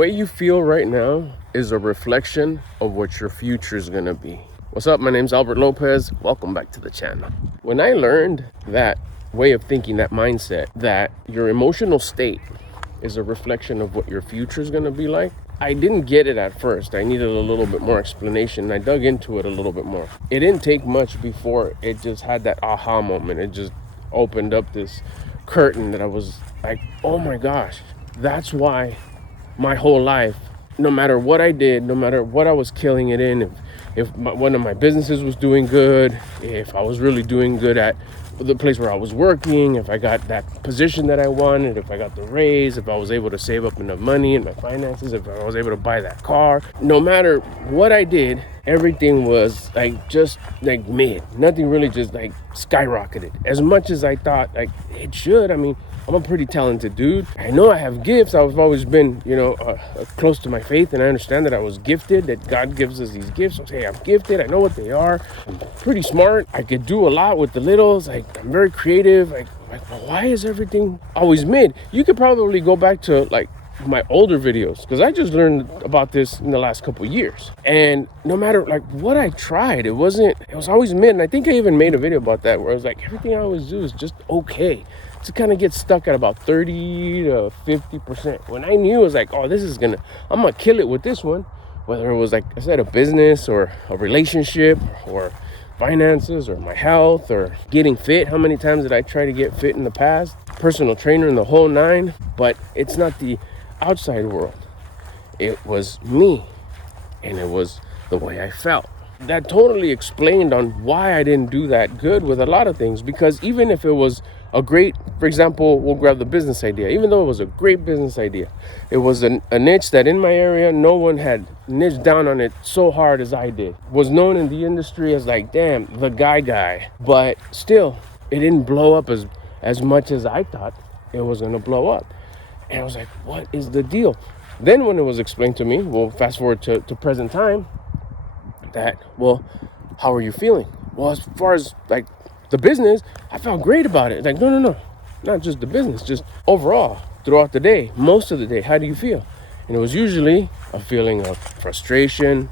way you feel right now is a reflection of what your future is going to be. What's up? My name's Albert Lopez. Welcome back to the channel. When I learned that way of thinking, that mindset, that your emotional state is a reflection of what your future is going to be like, I didn't get it at first. I needed a little bit more explanation. I dug into it a little bit more. It didn't take much before it just had that aha moment. It just opened up this curtain that I was like, oh my gosh, that's why my whole life, no matter what I did, no matter what I was killing it in, if one of my businesses was doing good, if I was really doing good at the place where I was working, if I got that position that I wanted, if I got the raise, if I was able to save up enough money in my finances, if I was able to buy that car, no matter what I did, everything was just mid. Nothing really just skyrocketed as much as I thought it should. I mean, I'm a pretty talented dude. I know I have gifts. I've always been, close to my faith, and I understand that I was gifted, that God gives us these gifts. So, hey, I'm gifted. I know what they are. I'm pretty smart. I could do a lot with the littles. I'm very creative. Well, why is everything always mid? You could probably go back to my older videos, because I just learned about this in the last couple of years. And no matter what I tried, it was always mid. And I think I even made a video about that, where I was everything I always do is just okay. To kind of get stuck at about 30 to 50%. When I knew, it was I'm gonna kill it with this one. Whether it was, I said, a business or a relationship or finances or my health or getting fit. How many times did I try to get fit in the past? Personal trainer in the whole nine. But it's not the outside world. It was me. And it was the way I felt. That totally explained on why I didn't do that good with a lot of things. Because even if it was a great, for example, we'll grab the business idea. Even though it was a great business idea, it was a niche that in my area, no one had niched down on it so hard as I did. Was known in the industry as damn, the guy. But still, it didn't blow up as much as I thought it was going to blow up. And I was like, what is the deal? Then when it was explained to me, we'll fast forward to present time, how are you feeling? Well, as far as the business, I felt great about it. No, not just the business, just overall throughout the day, most of the day. How do you feel? And it was usually a feeling of frustration,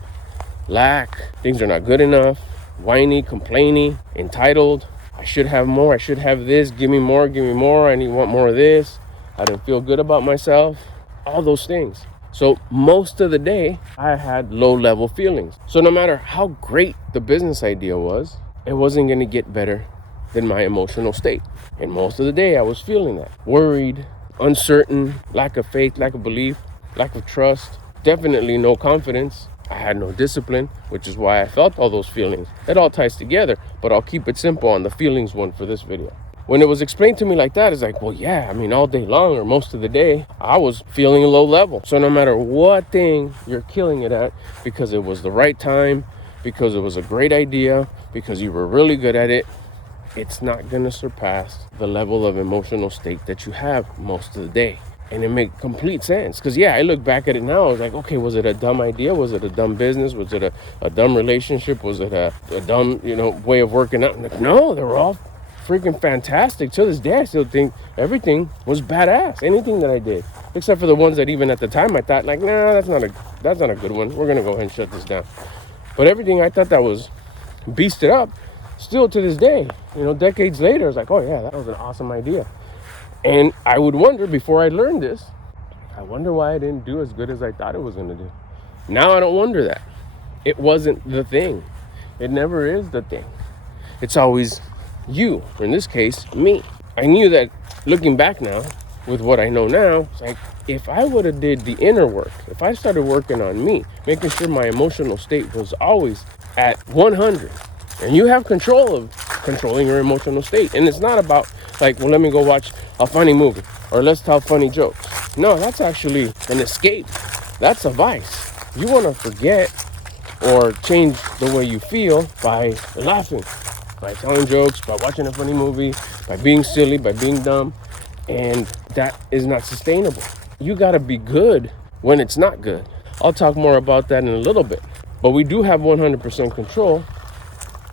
lack, things are not good enough, whiny, complaining, entitled. I should have more. I should have this. Give me more. I want more of this. I didn't feel good about myself. All those things. So most of the day, I had low-level feelings. So no matter how great the business idea was, it wasn't going to get better than my emotional state. And most of the day, I was feeling that. Worried, uncertain, lack of faith, lack of belief, lack of trust, definitely no confidence. I had no discipline, which is why I felt all those feelings. It all ties together, but I'll keep it simple on the feelings one for this video. When it was explained to me like that, it's all day long or most of the day, I was feeling low level. So no matter what thing you're killing it at, because it was the right time, because it was a great idea, because you were really good at it, it's not going to surpass the level of emotional state that you have most of the day. And it made complete sense. Because, I look back at it now, I was okay, was it a dumb idea? Was it a dumb business? Was it a dumb relationship? Was it a dumb, way of working out? No, they were all freaking fantastic. To this day, I still think everything was badass. Anything that I did. Except for the ones that even at the time I thought, nah, that's not a good one. We're going to go ahead and shut this down. But everything I thought that was beasted up, still to this day, decades later, it's oh yeah, that was an awesome idea. And I would wonder, before I learned this, I wonder why I didn't do as good as I thought it was going to do. Now I don't wonder that. It wasn't the thing. It never is the thing. It's always you, or in this case, me. I knew that looking back now, with what I know now, it's if I would have did the inner work, if I started working on me, making sure my emotional state was always at 100, and you have control of controlling your emotional state. And it's not about let me go watch a funny movie or let's tell funny jokes. No, that's actually an escape. That's a vice. You want to forget or change the way you feel by laughing, by telling jokes, by watching a funny movie, by being silly, by being dumb. And that is not sustainable. You got to be good when it's not good. I'll talk more about that in a little bit. But we do have 100% control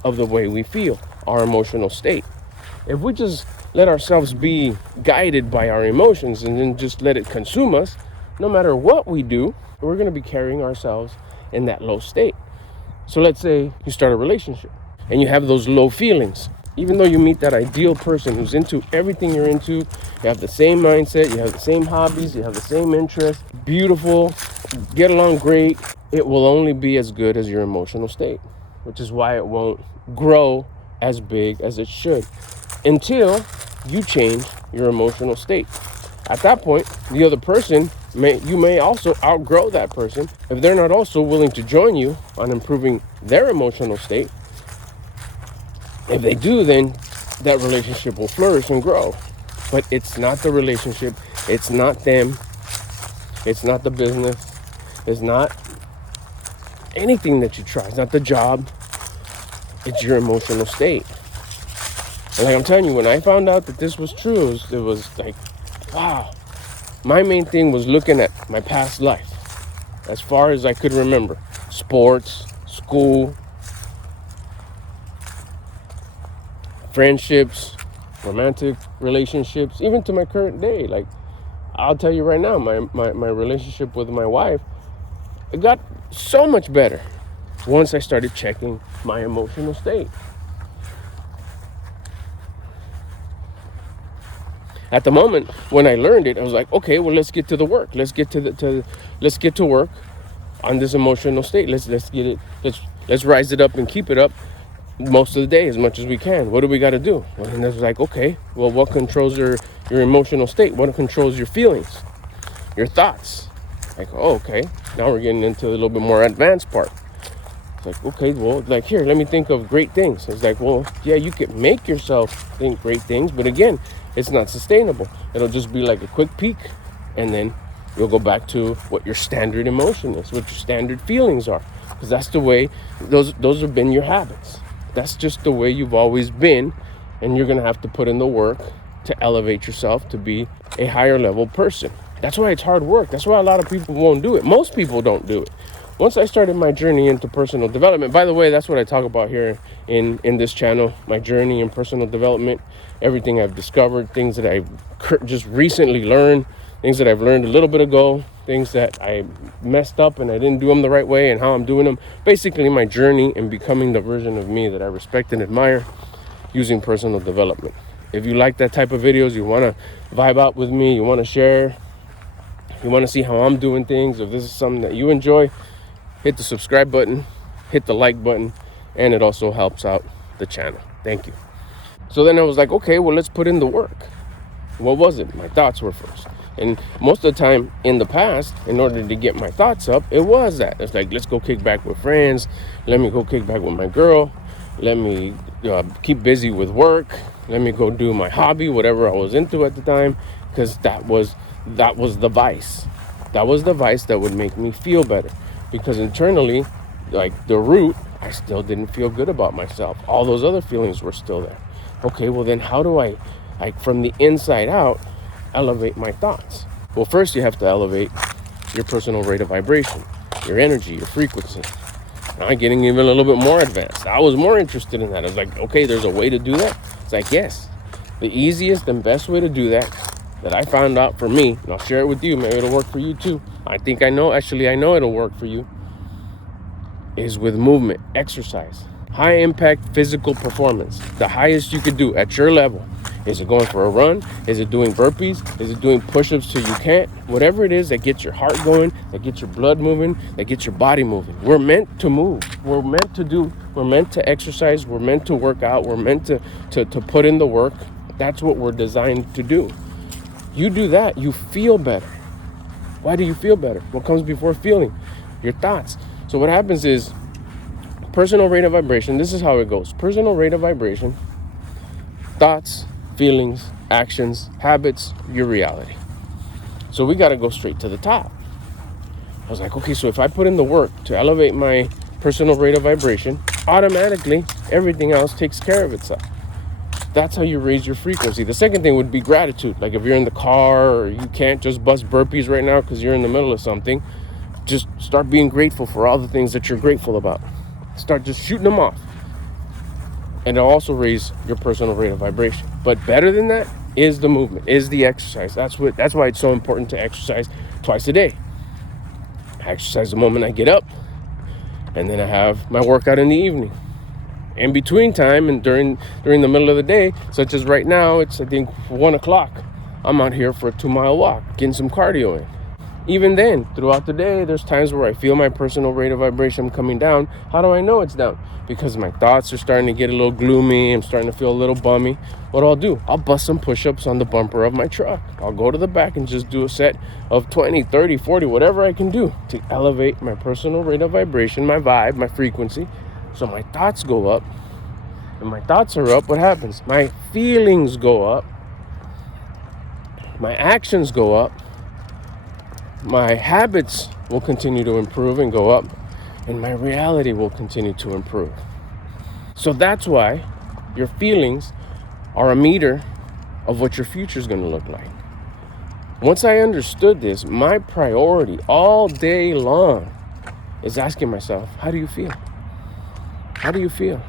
of the way we feel, our emotional state. If we just let ourselves be guided by our emotions and then just let it consume us, no matter what we do, we're going to be carrying ourselves in that low state. So let's say you start a relationship and you have those low feelings. Even though you meet that ideal person who's into everything you're into, you have the same mindset, you have the same hobbies, you have the same interests, beautiful, get along great, it will only be as good as your emotional state, which is why it won't grow as big as it should until you change your emotional state. At that point, the other person, you may also outgrow that person if they're not also willing to join you on improving their emotional state. If they do, then that relationship will flourish and grow. But it's not the relationship, it's not them, it's not the business, it's not anything that you try, it's not the job, it's your emotional state. And like I'm telling you, when I found out that this was true, it was like, wow. My main thing was looking at my past life, as far as I could remember. Sports, school, friendships, romantic relationships, even to my current day. Like, I'll tell you right now, my relationship with my wife, it got so much better once I started checking my emotional state. At the moment when I learned it, I was like, okay, well, let's get to the work. Let's get to work on this emotional state. Let's get it. Let's rise it up and keep it up most of the day as much as we can. What do we got to do? Well, and it's like, okay, well, what controls your emotional state? What controls your feelings, your thoughts? Like, oh, okay, now we're getting into a little bit more advanced part. It's like, okay, well, like, here, let me think of great things. It's like, well, yeah, you can make yourself think great things, but again, it's not sustainable. It'll just be like a quick peak, and then you'll go back to what your standard emotion is, what your standard feelings are, because that's the way, those have been your habits. That's just the way you've always been, and you're going to have to put in the work to elevate yourself to be a higher level person. That's why it's hard work. That's why a lot of people won't do it. Most people don't do it. Once I started my journey into personal development, by the way, that's what I talk about here in this channel, my journey in personal development, everything I've discovered, things that I've just recently learned, things that I've learned a little bit ago, things that I messed up and I didn't do them the right way and how I'm doing them. Basically, my journey in becoming the version of me that I respect and admire using personal development. If you like that type of videos, you want to vibe out with me, you want to share, you want to see how I'm doing things, if this is something that you enjoy, hit the subscribe button, hit the like button, and it also helps out the channel. Thank you. So then I was like, okay, well, let's put in the work. What was it? My thoughts were first. And most of the time in the past, in order to get my thoughts up, it was that. It's like, let's go kick back with friends. Let me go kick back with my girl. Let me keep busy with work. Let me go do my hobby, whatever I was into at the time, because that was the vice. That was the vice that would make me feel better. Because internally, like the root, I still didn't feel good about myself. All those other feelings were still there. Okay, well then how do I, like from the inside out, elevate my thoughts? Well, first you have to elevate your personal rate of vibration, your energy, your frequency. Now I'm getting even a little bit more advanced. I was more interested in that. I was like, okay, there's a way to do that? It's like, yes. The easiest and best way to do that I found out for me, and I'll share it with you, maybe it'll work for you too. I know it'll work for you, is with movement, exercise. High impact physical performance, the highest you could do at your level. Is it going for a run? Is it doing burpees? Is it doing push-ups till you can't? Whatever it is that gets your heart going, that gets your blood moving, that gets your body moving. We're meant to move. We're meant to exercise. We're meant to work out. We're meant to put in the work. That's what we're designed to do. You do that, you feel better. Why do you feel better? What comes before feeling? Your thoughts. So what happens is personal rate of vibration. This is how it goes. Personal rate of vibration, thoughts, feelings, actions, habits, your reality. So we got to go straight to the top. I was like, okay, so if I put in the work to elevate my personal rate of vibration, automatically everything else takes care of itself. That's how you raise your frequency. The second thing would be gratitude. Like if you're in the car or you can't just bust burpees right now because you're in the middle of something, just start being grateful for all the things that you're grateful about. Start just shooting them off. And it'll also raise your personal rate of vibration. But better than that is the movement, is the exercise. That's why it's so important to exercise, twice a day. I exercise the moment I get up, and then I have my workout in the evening. In between time and during the middle of the day, such as right now, it's I think 1 o'clock. I'm out here for a 2-mile walk, getting some cardio in. Even then, throughout the day, there's times where I feel my personal rate of vibration coming down. How do I know it's down? Because my thoughts are starting to get a little gloomy. I'm starting to feel a little bummy. What do? I'll bust some push-ups on the bumper of my truck. I'll go to the back and just do a set of 20, 30, 40, whatever I can do to elevate my personal rate of vibration, my vibe, my frequency. So my thoughts go up. And my thoughts are up, what happens? My feelings go up. My actions go up. My habits will continue to improve and go up, and my reality will continue to improve. So that's why your feelings are a meter of what your future is going to look like. Once I understood this, my priority all day long is asking myself, how do you feel? How do you feel?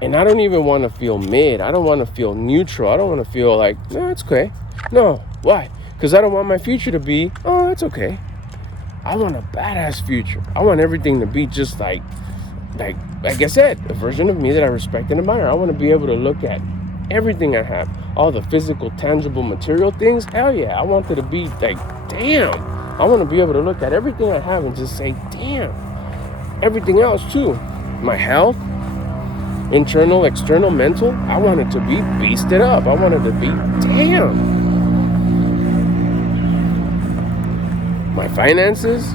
And I don't even want to feel mid. I don't want to feel neutral. I don't want to feel like, no, it's okay. No, why? Because I don't want my future to be, oh, it's okay. I want a badass future. I want everything to be just like I said, a version of me that I respect and admire. I want to be able to look at everything I have, all the physical, tangible, material things. Hell yeah, I want it to be like, damn. I want to be able to look at everything I have and just say, damn. Everything else too. My health, internal, external, mental. I want it to be beasted up. I want it to be, damn. My finances,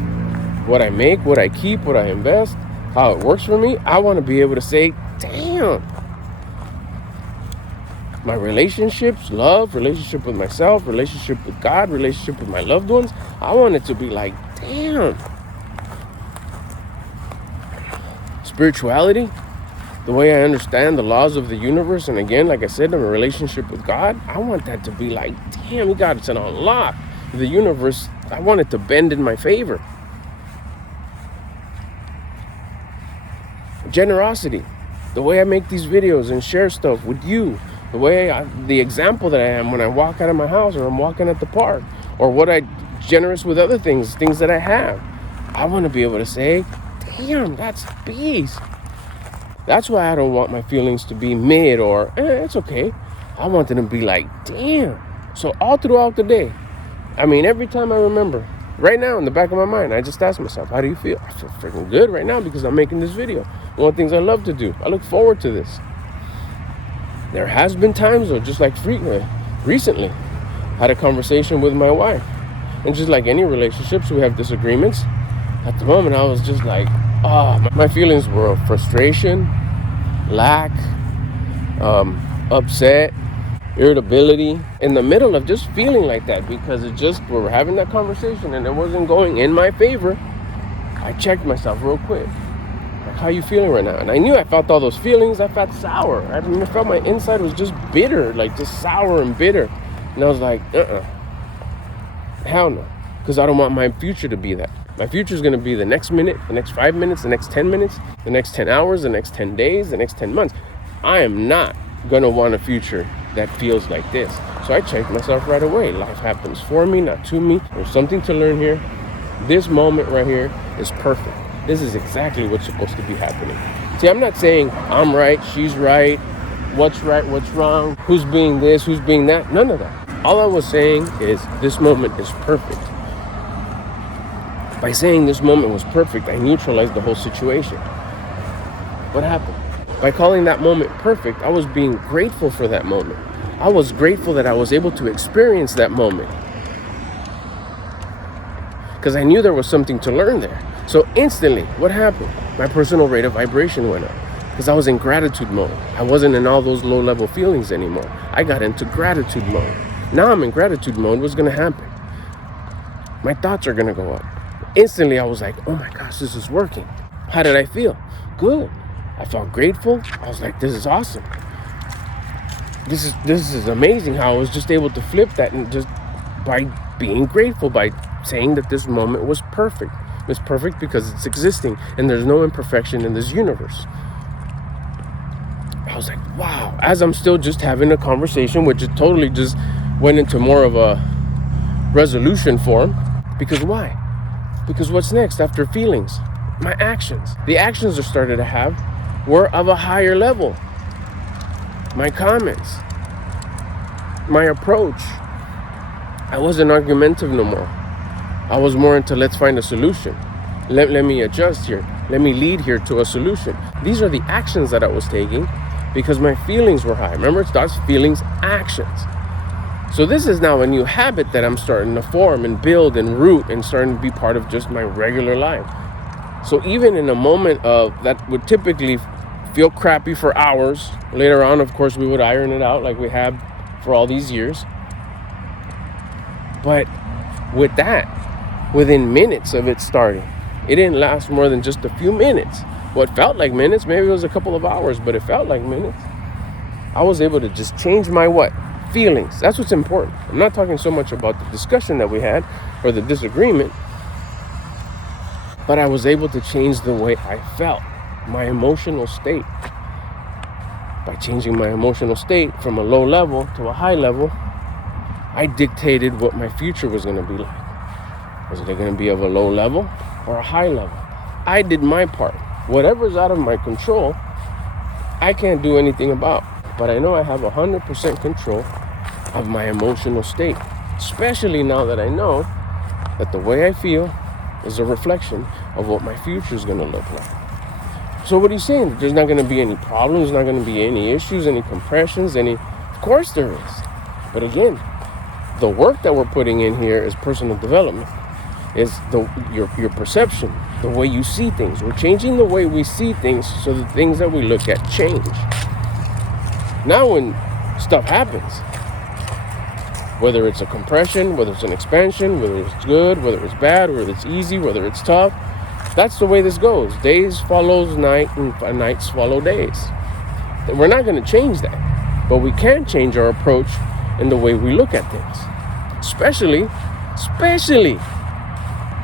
what I make, what I keep, what I invest, how it works for me, I want to be able to say, damn. My relationships, love, relationship with myself, relationship with God, relationship with my loved ones, I want it to be like, damn. Spirituality, the way I understand the laws of the universe, and again, like I said, in a relationship with God, I want that to be like, damn, God, it's an unlock. The universe, I want it to bend in my favor. Generosity, the way I make these videos and share stuff with you, the example that I am when I walk out of my house or I'm walking at the park, or what I generous with other things that I have. I want to be able to say, damn, that's beast. That's why I don't want my feelings to be mid or, it's okay. I want them to be like, damn. So all throughout the day, I mean, every time I remember, right now in the back of my mind, I just ask myself, how do you feel? I feel freaking good right now because I'm making this video. One of the things I love to do. I look forward to this. There has been times though, just like recently, had a conversation with my wife. And just like any relationships, we have disagreements. At the moment, I was just like, my feelings were of frustration, lack, upset, irritability, in the middle of just feeling like that because we were having that conversation and it wasn't going in my favor. I checked myself real quick. Like, how you feeling right now? And I knew I felt all those feelings. I felt sour. I felt my inside was just bitter, like just sour and bitter. And I was like, hell no. Because I don't want my future to be that. My future is going to be the next minute, the next 5 minutes, the next 10 minutes, the next 10 hours, the next 10 days, the next 10 months. I am not going to want a future that feels like this. So I checked myself right away. Life happens for me, not to me. There's something to learn here. This moment right here is perfect. This is exactly what's supposed to be happening. See, I'm not saying I'm right, she's right, what's wrong, who's being this, who's being that. None of that. All I was saying is this moment is perfect. By saying this moment was perfect, I neutralized the whole situation. What happened? By calling that moment perfect, I was being grateful for that moment. I was grateful that I was able to experience that moment. Because I knew there was something to learn there. So instantly, what happened? My personal rate of vibration went up. Because I was in gratitude mode. I wasn't in all those low-level feelings anymore. I got into gratitude mode. Now I'm in gratitude mode. What's going to happen? My thoughts are going to go up. Instantly, I was like, oh my gosh, this is working. How did I feel? Good. I felt grateful. I was like, this is awesome. This is amazing how I was just able to flip that and just by being grateful, by saying that this moment was perfect. It's perfect because it's existing and there's no imperfection in this universe. I was like, wow. As I'm still just having a conversation, which it totally just went into more of a resolution form. Because why? Because what's next after feelings? My actions. The actions I started to have were of a higher level. My comments, my approach. I wasn't argumentative no more. I was more into let's find a solution. Let me adjust here. Let me lead here to a solution. These are the actions that I was taking because my feelings were high. Remember, it starts feelings, actions. So this is now a new habit that I'm starting to form and build and root and starting to be part of just my regular life. So even in a moment of that would typically feel crappy for hours, later on, of course, we would iron it out like we have for all these years. But with that, within minutes of it starting, it didn't last more than just a few minutes. What felt like minutes, maybe it was a couple of hours, but it felt like minutes. I was able to just change my what? Feelings. That's what's important. I'm not talking so much about the discussion that we had or the disagreement, but I was able to change the way I felt, my emotional state. By changing my emotional state from a low level to a high level, I dictated what my future was going to be like. Was it going to be of a low level or a high level? I did my part. Whatever's out of my control, I can't do anything about. But I know I have 100% control of my emotional state. Especially now that I know that the way I feel is a reflection of what my future is going to look like. So what are you saying? There's not going to be any problems, not going to be any issues, any compressions, Of course there is. But again, the work that we're putting in here is personal development. Is your perception, the way you see things. We're changing the way we see things so the things that we look at change. Now when stuff happens, whether it's a compression, whether it's an expansion, whether it's good, whether it's bad, whether it's easy, whether it's tough, that's the way this goes. Days follows night and nights follow days. We're not going to change that, but we can change our approach in the way we look at things, especially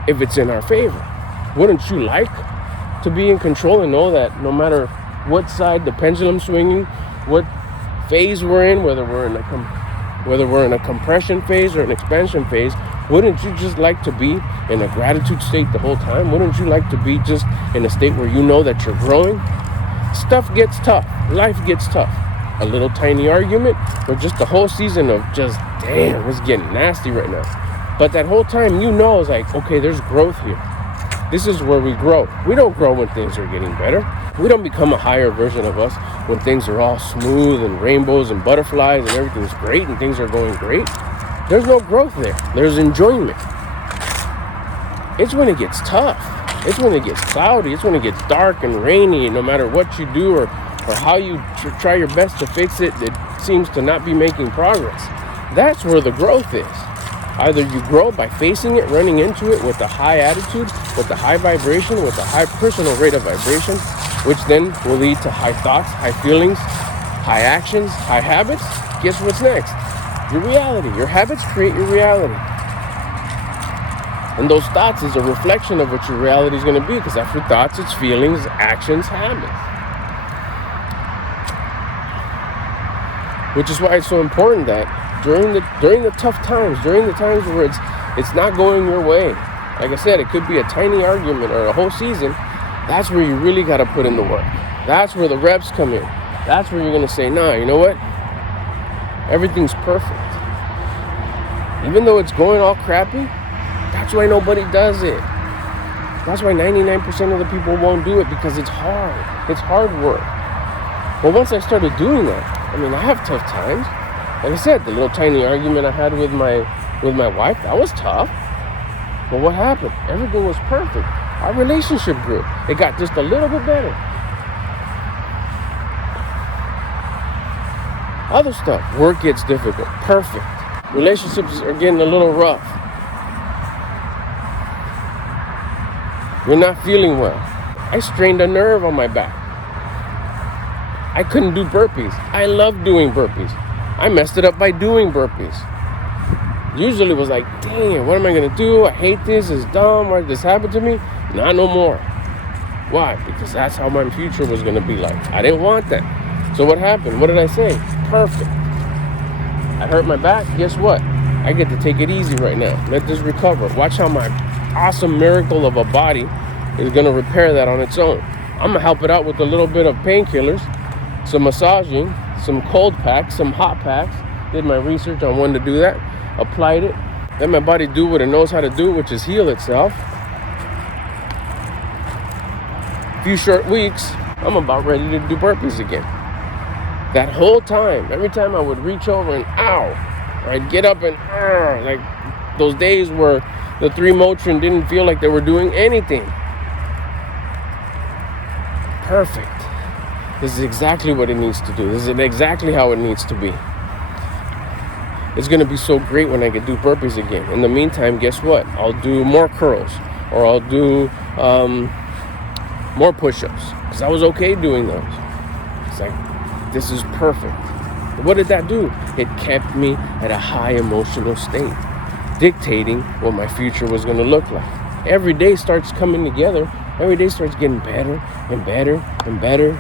if it's in our favor. Wouldn't you like to be in control and know that no matter what side the pendulum's swinging, what phase we're in, whether we're in a compression phase or an expansion phase, wouldn't you just like to be in a gratitude state the whole time? Wouldn't you like to be just in a state where you know that you're growing? Stuff gets tough. Life gets tough. A little tiny argument or just the whole season of just, damn, it's getting nasty right now. But that whole time, you know, it's like, okay, there's growth here. This is where we grow. We don't grow when things are getting better. We don't become a higher version of us when things are all smooth and rainbows and butterflies and everything's great and things are going great. There's no growth there. There's enjoyment. It's when it gets tough. It's when it gets cloudy. It's when it gets dark and rainy. No matter what you do or how you try your best to fix it, it seems to not be making progress. That's where the growth is. Either you grow by facing it, running into it with a high attitude, with a high vibration, with a high personal rate of vibration, which then will lead to high thoughts, high feelings, high actions, high habits. Guess what's next? Your reality. Your habits create your reality. And those thoughts is a reflection of what your reality is going to be, because after thoughts, it's feelings, actions, habits. Which is why it's so important that during the tough times, during the times where it's not going your way, like I said, it could be a tiny argument or a whole season, that's where you really got to put in the work. That's where the reps come in. That's where you're going to say, nah, you know what? Everything's perfect. Even though it's going all crappy, that's why nobody does it. That's why 99% of the people won't do it, because it's hard. It's hard work. But once I started doing that, I mean, I have tough times. Like I said, the little tiny argument I had with my wife, that was tough. But what happened? Everything was perfect. Our relationship grew. It got just a little bit better. Other stuff, work gets difficult. Perfect. Relationships are getting a little rough. You're not feeling well. I strained a nerve on my back. I couldn't do burpees. I love doing burpees. I messed it up by doing burpees. Usually it was like, damn, what am I going to do? I hate this. It's dumb. Why did this happen to me? Not no more. Why? Because that's how my future was going to be like. I didn't want that. So what happened? What did I say? Perfect. I hurt my back. Guess what? I get to take it easy right now. Let this recover. Watch how my awesome miracle of a body is going to repair that on its own. I'm going to help it out with a little bit of painkillers, some massaging, some cold packs, some hot packs. Did my research on when to do that. Applied it. Let my body do what it knows how to do, which is heal itself. A few short weeks, I'm about ready to do burpees again. That whole time, every time I would reach over and ow, or I'd get up and like those days where the 3 Motrin didn't feel like they were doing anything. Perfect. This is exactly what it needs to do. This is exactly how it needs to be. It's going to be so great when I can do burpees again. In the meantime, guess what? I'll do more curls, or I'll do more push-ups, because I was okay doing those. It's like, this is perfect. What did that do? It kept me at a high emotional state, dictating what my future was going to look like. Every day starts coming together. Every day starts getting better and better and better.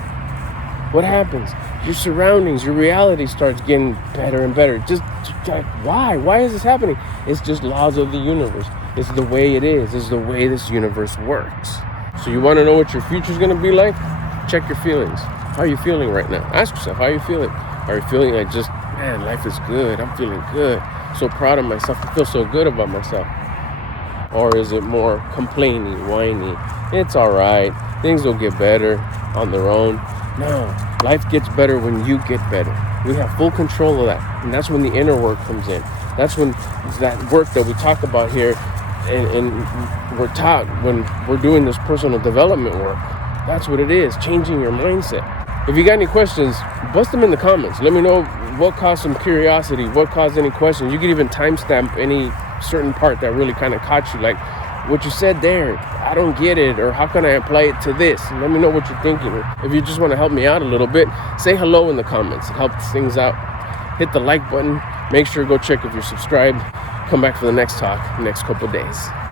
What happens? Your surroundings, your reality starts getting better and better. Just like, why? Why is this happening? It's just laws of the universe. It's the way it is. It's the way this universe works. So you want to know what your future's going to be like? Check your feelings. How are you feeling right now? Ask yourself, how are you feeling? Are you feeling like just, man, life is good. I'm feeling good. So proud of myself. I feel so good about myself. Or is it more complaining, whiny? It's all right. Things will get better on their own. No, life gets better when you get better. We have full control of that. And that's when the inner work comes in. That's when that work that we talk about here and we're taught when we're doing this personal development work. That's what it is, changing your mindset. If you got any questions, bust them in the comments. Let me know what caused some curiosity, what caused any questions. You could even timestamp any certain part that really kind of caught you, like what you said there, I don't get it, or how can I apply it to this? Let me know what you're thinking. If you just want to help me out a little bit, say hello in the comments. It helps things out. Hit the like button. Make sure to go check if you're subscribed. Come back for the next talk next couple days.